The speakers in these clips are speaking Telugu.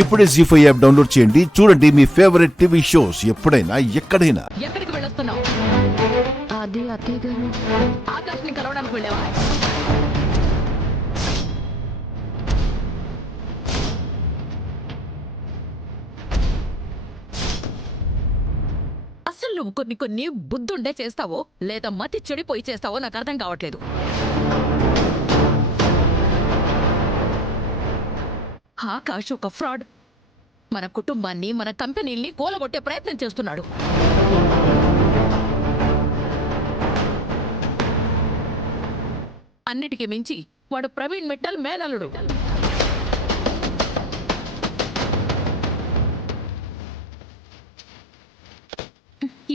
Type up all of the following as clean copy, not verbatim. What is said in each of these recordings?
ఇప్పుడే జీ5 యాప్ డౌన్లోడ్ చేయండి. చూడండి మీ ఫేవరెట్ టీవీ షోస్ ఎప్పుడైనా ఎక్కడైనా. ఎక్కడికి వెళ్ళొస్తున్నావు? అది అత్తయ్య గారు, ఆకాష్ని కలవడానికి వెళ్ళావా? అసలు నువ్వు కొన్ని బుద్ధుండే చేస్తావో లేదా మతి చెడిపోయి చేస్తావో నాకు అర్థం కావట్లేదు. ఆకాష్ ఒక ఫ్రాడ్. మన కుటుంబాన్ని, మన కంపెనీల్ని కూలగొట్టే ప్రయత్నం చేస్తున్నాడు. అన్నిటికీ మించి వాడు ప్రవీణ్ మిట్టల్ మేనల్లుడు.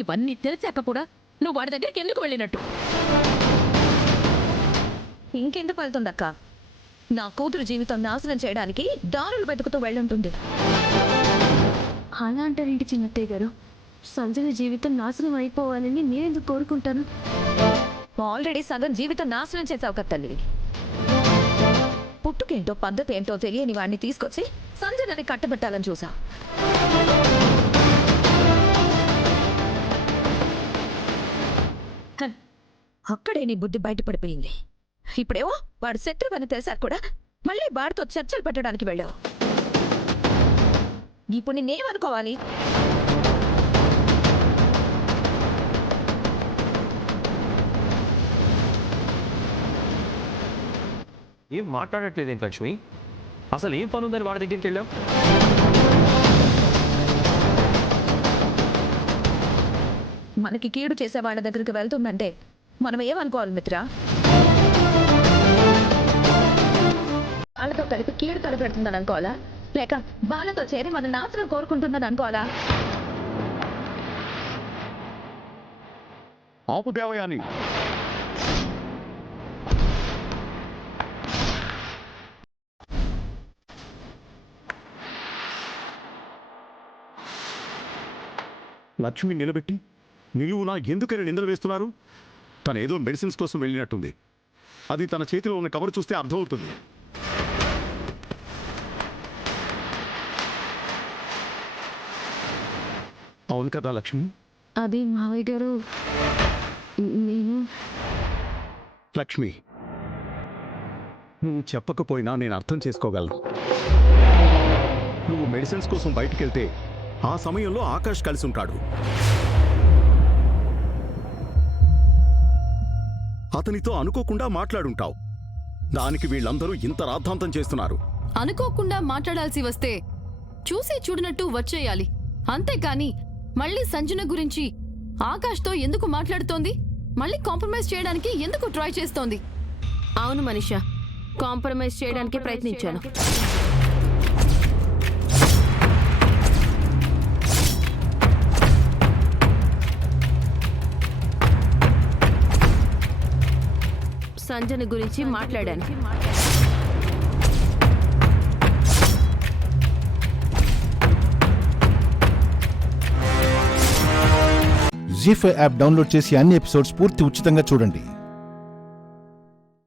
ఇవన్నీ తెలిసాక కూడా నువ్వు వాడి దగ్గరికి ఎందుకు వెళ్ళినట్టు? ఇంకెందుకు వెళ్తుందక్క? నా కూతురు జీవితం నాశనం చేయడానికి దారులు వెతుకుతూ వెళ్ళుంటుంది. అలా అంటారేంటి చిన్నత్తయ్య గారు? సంజన జీవితం నాశనం అయిపోవాలని నేనెందుకు కోరుకుంటాను? ఆల్రెడీ సగం జీవితం నాశనం చేసావు కదా తల్లి. పుట్టుకేంటో పద్ధతి ఏంటో తెలియని వాడిని తీసుకొచ్చి సంజనని కట్టబెట్టాలని చూసా. అక్కడే నీ బుద్ధి బయటపడిపోయింది. ఇప్పుడేమో వాడు శత్రువని తెలిసాక కూడా మళ్ళీ వాడితో చర్చలు పెట్టడానికి వెళ్ళావు. ఇప్పుడు నేనేమనుకోవాలి? ఏం మాట్లాడట్లేదేంటి లక్ష్మి? అసలు ఏం పని ఉందని వాడి దగ్గరికి వెళ్ళావు? మనకి కీడు చేసే వాళ్ళ దగ్గరికి వెళ్తుందంటే మనం ఏమనుకోవాలి మిత్ర? వాళ్ళతో కలిపి కీడు తలపెడుతుందని అనుకోవాలా, లేక వాళ్ళతో చేరి మన నాశనం కోరుకుంటుందని అనుకోవాలా? ఆపు దేవయాని. లక్ష్మి నిలబెట్టి నిలువునా ఎందుకని నిందలు వేస్తున్నారు? తను ఏదో మెడిసిన్స్ కోసం వెళ్ళినట్టుంది. అది తన చేతిలో ఉన్న కవర్ చూస్తే అర్థమవుతుంది. అవును కదా లక్ష్మి? అది మావయ్య గారు, నేను లక్ష్మి, నువ్వు చెప్పకపోయినా నేను అర్థం చేసుకోగలను. నువ్వు మెడిసిన్స్ కోసం బయటికి వెళ్తే ఆ సమయంలో ఆకాష్ కలిసి ఉంటాడు. అతనితో అనుకోకుండా మాట్లాడుంటావు. దానికి వీళ్ళందరూ ఇంత రాద్ధాంతం చేస్తున్నారు. అనుకోకుండా మాట్లాడాల్సి వస్తే చూసి చూడనట్టు వచ్చేయాలి. అంతేకాని మళ్ళీ సంజన గురించి ఆకాష్తో ఎందుకు మాట్లాడుతోంది? మళ్ళీ కాంప్రమైజ్ చేయడానికి ఎందుకు ట్రై చేస్తోంది? అవును మనీషా, కాంప్రమైజ్ చేయడానికి ప్రయత్నించాను. సంజన గురించి మాట్లాడాను. జీ5 యాప్ డౌన్లోడ్ చేసి అన్ని ఎపిసోడ్స్ పూర్తి ఉచితంగా చూడండి.